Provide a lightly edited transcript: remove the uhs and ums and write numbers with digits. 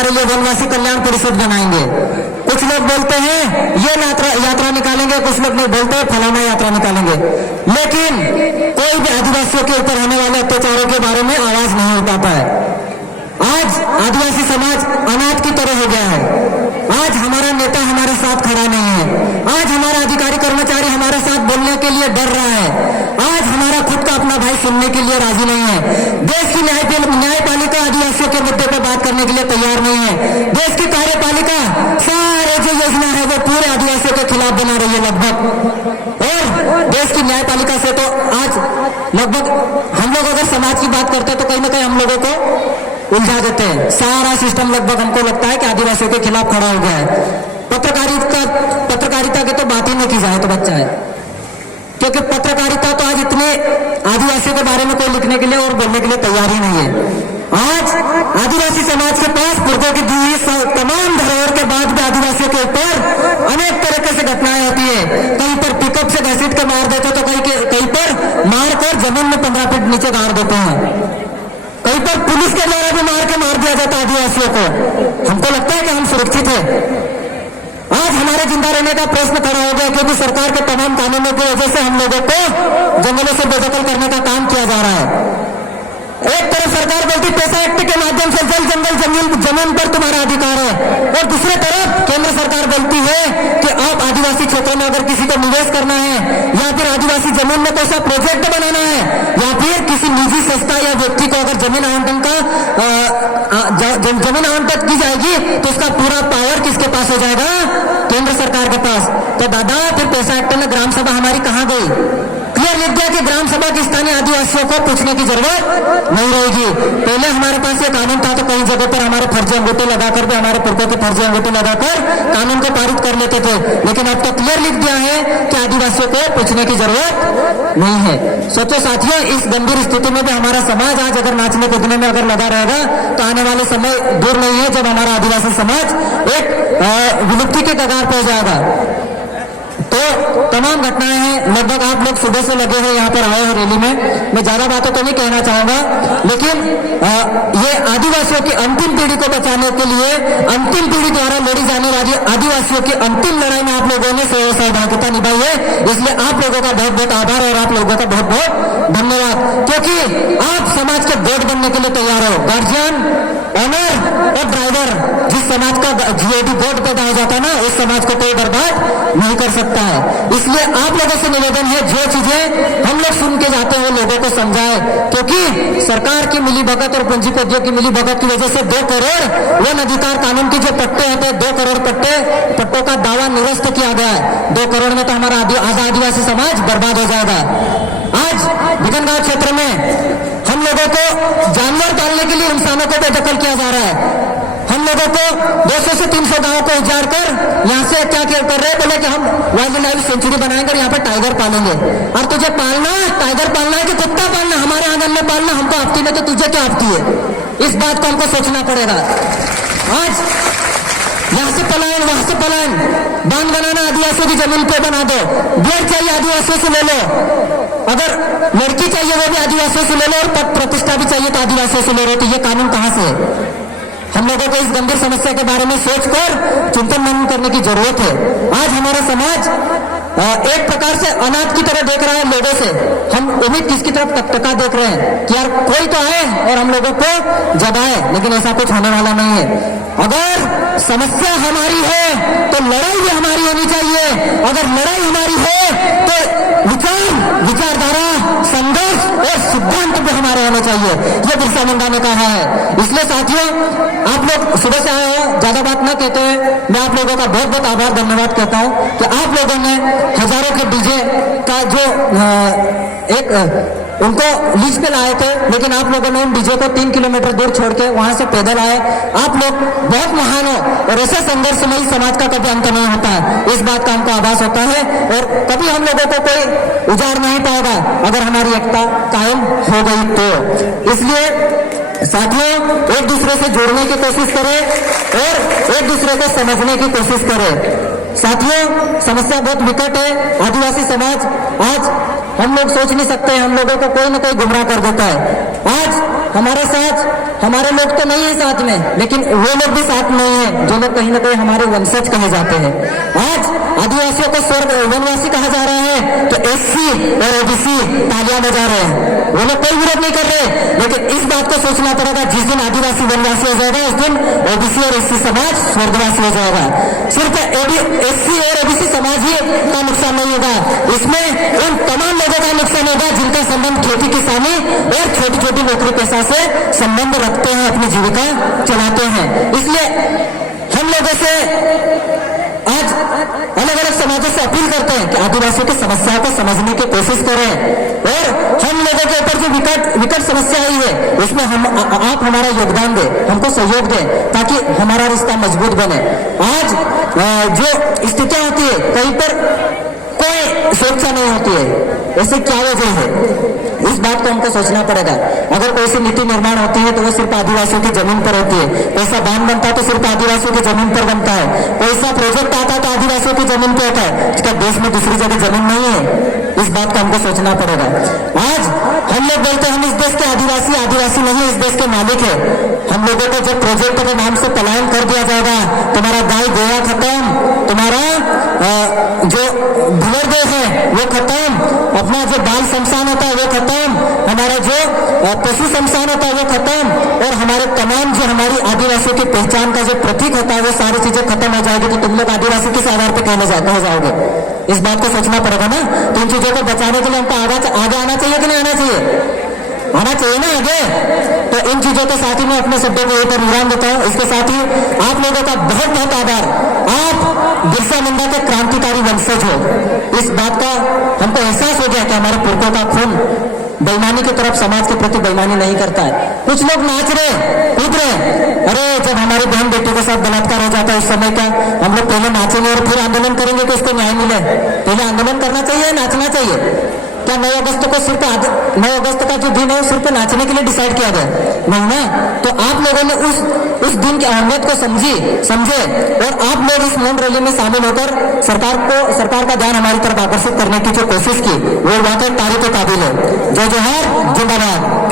हमारे लिए वनवासी कल्याण परिषद बनाएंगे। कुछ लोग बोलते हैं ये यात्रा निकालेंगे, कुछ लोग नहीं बोलते फलाना यात्रा निकालेंगे, लेकिन कोई भी आदिवासियों के ऊपर होने वाले अत्याचारों के बारे में आवाज नहीं उठाता है। आज आदिवासी समाज अनाथ की तरह हो गया है। आज हमारा नेता हमारे साथ खड़ा नहीं है। आज हमारा अधिकारी कर्मचारी हमारे साथ बोलने के लिए डर रहा है। आज हमारा खुद का अपना भाई सुनने के लिए राजी नहीं है। देश की न्यायपालिका आदिवासियों के मुद्दे पर बात करने के लिए तैयार नहीं है। देश की कार्यपालिका सारे जो योजना है वो पूरे आदिवासियों के खिलाफ बना रही है लगभग। और देश की न्यायपालिका से तो आज लगभग हम लोग अगर समाज की बात करते हैं तो कहीं ना कहीं हम लोगों को उलझा देते हैं। सारा सिस्टम लगभग हमको लगता है कि आदिवासियों के खिलाफ खड़ा हो गया है। पत्रकारिता की तो बात ही नहीं की जाए तो बच्चा है, क्योंकि पत्रकारिता तो आज इतने आदिवासियों के बारे में कोई लिखने के लिए और बोलने के लिए तैयार ही नहीं है। आज आदिवासी समाज के पास पूर्वों की दी हुई तमाम धरोहर के बाद भी आदिवासियों के ऊपर अनेक तरीके से घटनाएं होती है। कहीं पर पिकअप से घसीट कर मार देते तो कहीं पर मार कर जमीन में 15 फीट नीचे गाड़ देते हैं। कहीं पर पुलिस के द्वारा भी मार दिया जाता है आदिवासियों को। हमको लगता है कि हम सुरक्षित है। आज हमारे जिंदा रहने का प्रश्न खड़ा हो गया क्योंकि सरकार के तमाम कानूनों की वजह से हम लोगों को जंगलों से बेदखल करने का काम किया जा रहा है। एक तरफ सरकार बोलती पैसा एक्ट के माध्यम से जल जमीन पर तुम्हारा अधिकार है, और दूसरी तरफ केंद्र सरकार बोलती है कि आप आदिवासी क्षेत्रों में अगर किसी को निवेश करना है या फिर आदिवासी जमीन में कोई सा प्रोजेक्ट बनाना है या फिर किसी निजी संस्था या व्यक्ति को अगर जमीन आवंटन की जाएगी तो उसका पूरा पावर किसके पास हो जाएगा? केंद्र सरकार के पास। तो दादा फिर पैसा एक्ट में ग्राम सभा हमारी कहां गई? क्लियर लिख दिया कि ग्राम सभा की स्थानीय आदिवासियों को पूछने की जरूरत नहीं रहेगी। पहले हमारे पास ये कानून था तो कई जगह पर हमारे फर्जी अंगूठे लगाकर भी हमारे पुरखों के फर्जी अंगूठे लगाकर कानून को पारित कर लेते थे, लेकिन अब तो क्लियर लिख दिया है कि आदिवासियों को पूछने की जरूरत नहीं है। सोचो साथियों, इस गंभीर स्थिति में भी हमारा समाज आज अगर नाचने कूदने में अगर लगा रहेगा तो आने वाले समय दूर नहीं है जब हमारा आदिवासी समाज एक विलुप्ति के कगार पर जाएगा। तो तमाम घटनाएं हैं। लगभग आप लोग सुबह से लगे हैं यहाँ पर आए हैं रैली में। मैं ज्यादा बातें तो नहीं कहना चाहूंगा, लेकिन ये आदिवासियों की अंतिम पीढ़ी को बचाने के लिए अंतिम पीढ़ी द्वारा लड़ी जाने वाली आदिवासियों की अंतिम लड़ाई में आप लोगों ने सहभागिता निभाई है। इसलिए आप लोगों का बहुत बहुत आभार और आप लोगों का बहुत बहुत धन्यवाद, क्योंकि आप समाज के बोर्ड बनने के लिए तैयार हो। गार्जियन, ओनर और ड्राइवर, जिस समाज का जीओडी बोर्ड पैदा हो जाता है ना, उस समाज को कोई बर्बाद नहीं कर सकता है। इसलिए आप लोगों से निवेदन है, जो चीजें हम लोग सुन के जाते हैं वो लोगों को समझाए, क्योंकि सरकार की मिलीभगत और पंजीकृतियों की मिलीभगत की वजह से 2 करोड़ वन अधिकार कानून की जो पट्टे होते हैं, 2 करोड़ पट्टों का दावा निरस्त किया गया है। 2 करोड़ में तो हमारा आदिवासी समाज बर्बाद हो जाएगा। आज बिगनगांव क्षेत्र में हम लोगों को जानवर पालने के लिए इंसानों को बेदखल किया जा रहा है। हम लोगों को 200 से 300 गांवों को उजाड़ कर यहाँ से क्या कर रहे हैं, बोले कि हम वाइल्ड लाइफ सेंचुरी बनाएंगे, यहाँ पर टाइगर पालेंगे। और तुझे पालना टाइगर पालना है कि कुत्ता पालना? हमारे आंगन में पालना हमको आपती में, तो तुझे क्या आपती है? इस बात को हमको सोचना पड़ेगा। आज यहाँ से पलायन, वहां से पलायन, बांध बनाना आदिवासियों की जमीन पे बना दो। ब्लड चाहिए आदिवासियों से ले लो, अगर लड़की चाहिए वो भी आदिवासियों से ले लो, और पद प्रतिष्ठा भी चाहिए तो आदिवासियों से ले लो। तो ये कानून कहां से है? हम लोगों को इस गंभीर समस्या के बारे में सोचकर चिंतन मनन करने की जरूरत है। आज हमारा समाज एक प्रकार से अनाथ की तरह देख रहा है लोगों से। हम उम्मीद किसकी तरफ टकटका देख रहे हैं कि यार कोई तो आए और हम लोगों को जगाए, लेकिन ऐसा कुछ होने वाला नहीं है। अगर समस्या हमारी है तो लड़ाई भी हमारी होनी चाहिए। अगर लड़ाई हमारी है तो विचारधारा, संघर्ष और सिद्धांत भी हमारे होने चाहिए। ये बिरसा मुंडा ने कहा है। इसलिए साथियों, आप लोग सुबह से आए हो, ज्यादा बात ना कहते हुए मैं आप लोगों का बहुत बहुत आभार धन्यवाद कहता हूं कि आप लोगों ने हजारों के डीजे का जो उनको लीज पे लाए थे, लेकिन आप लोगों ने उन डीजे को 3 किलोमीटर दूर छोड़ के वहां से पैदल आए। आप लोग बहुत महान हो, और ऐसे संघर्षमयी समाज का कभी अंत नहीं होता है, इस बात का हमको आभास होता है। और कभी हम लोगों को कोई उजाड़ नहीं पाएगा अगर हमारी एकता कायम हो गई तो। इसलिए साथियों, एक दूसरे से जुड़ने की कोशिश करें और एक दूसरे को समझने की कोशिश करें। साथियों, समस्या बहुत विकट है। आदिवासी समाज आज हम लोग सोच नहीं सकते, हम लोगों को कोई ना कोई गुमराह कर देता है। आज हमारे साथ हमारे लोग तो नहीं है साथ में, लेकिन वो लोग भी साथ नहीं है जो लोग कहीं ना कहीं हमारे वंशज कहे जाते हैं। आज आदिवासियों को स्वर्ग वनवासी कहा जा रहा है तो एससी और ओबीसी तालियां बजा रहे हैं, वो लोग कोई विरोध नहीं कर रहे। लेकिन इस बात को सोचना पड़ेगा, जिस दिन आदिवासी वनवासी हो जाएगा उस दिन ओबीसी और एससी समाज स्वर्गवासी हो जाएगा। सिर्फ एससी और ओबीसी समाज ही का नुकसान नहीं होगा, इसमें उन तमाम लोगों का नुकसान होगा जिनका संबंध खेती किसानी और छोटी छोटी नौकरी पेशा से संबंध रखते हैं, अपनी जीविका चलाते हैं। इसलिए हम लोगों से आज अलग अलग समाजों से अपील करते हैं कि आदिवासियों की समस्याओं को समझने की कोशिश करें और हम लोगों के ऊपर जो विकट समस्या आई है उसमें आप हमारा योगदान दें, हमको सहयोग दें ताकि हमारा रिश्ता मजबूत बने। आज जो स्थितियां होती है कहीं पर कोई सुरक्षा नहीं होती है, ऐसे क्या वजह है, इस बात को हमको सोचना पड़ेगा। अगर कोई सी नीति निर्माण होती है तो वो सिर्फ आदिवासियों की जमीन पर होती है, पैसा बांध बनता है तो सिर्फ आदिवासियों की जमीन पर बनता है, पैसा प्रोजेक्ट आता है तो आदिवासियों की जमीन पर होता है। इसका देश में दूसरी जगह जमीन नहीं है, इस बात को हमको सोचना पड़ेगा। आज हम लोग बोलते हैं हम इस देश के आदिवासी, आदिवासी नहीं इस देश के मालिक है। हम लोगों को जब प्रोजेक्ट के नाम से पलायन कर दिया जाएगा, तुम्हारा गाय गोया खत्म, तुम्हारा जो भूवर देश है वो खत्म, अपना जो बाल शमशान होता है वो खत्म, हमारा जो पशु शमशान होता है वो खत्म और हमारे तमाम जो हमारी आदिवासियों की पहचान का जो प्रतीक होता है वो सारी चीजें खत्म हो जाएगी, तो तुम लोग आदिवासी किस आधार पर कहने जाओगे? इस बात को सोचना पड़ेगा ना। तो इन चीजों को बचाने के लिए हमको आगे आना चाहिए कि नहीं आना चाहिए? आना चाहिए ना आगे। तो इन चीजों के साथ ही मैं अपने शब्दों को यहीं पर विराम देता हूँ। इसके साथ ही आप लोगों का बहुत बहुत आभार, आप बिरसा मुंडा के क्रांतिकारी वंशज हो। इस बात का हमको एहसास हो गया कि हमारे पुरखों का खून बेईमानी की तरफ, समाज के प्रति बेईमानी नहीं करता है। कुछ लोग नाच रहे कूद रहे, अरे जब हमारी बहन बेटी के साथ बलात्कार हो जाता है उस समय का हम लोग पहले नाचेंगे और फिर आंदोलन करेंगे कि उसको न्याय मिले? पहले आंदोलन करना चाहिए, नाचना चाहिए। क्या 9 अगस्त को सिर्फ 9 अगस्त का जो दिन है सिर्फ नाचने के लिए डिसाइड किया गया? नहीं ना। तो आप लोगों ने उस दिन की अहमियत को समझे और आप लोग इस मौन रैली में शामिल होकर सरकार का ध्यान हमारी तरफ आकर्षित करने की जो कोशिश की वो वाकई तारीफ के काबिल है। जय जोहार, जिंदाबाद।